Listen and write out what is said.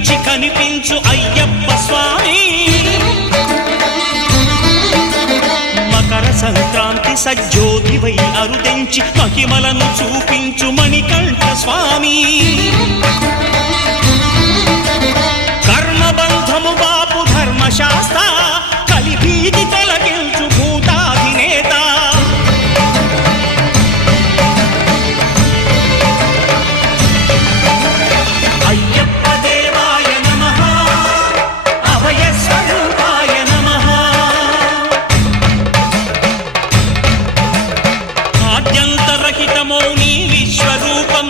కనిపించి కనిపించు అయ్యప్ప స్వామి. మకర సంక్రాంతి సజ్జోతివై అరుదెంచి మహిమలను చూపించు మణికంఠ స్వామి. కర్మబంధము బాపు ధర్మశాస్త్ర కలిభీతి తొలగించు భూతాధినేత. అయ్యప్ప దేవాయ నమః, అభయ స్వరూపాయ నమః. ఆద్యంతరహితమౌ నీ విశ్వరూపం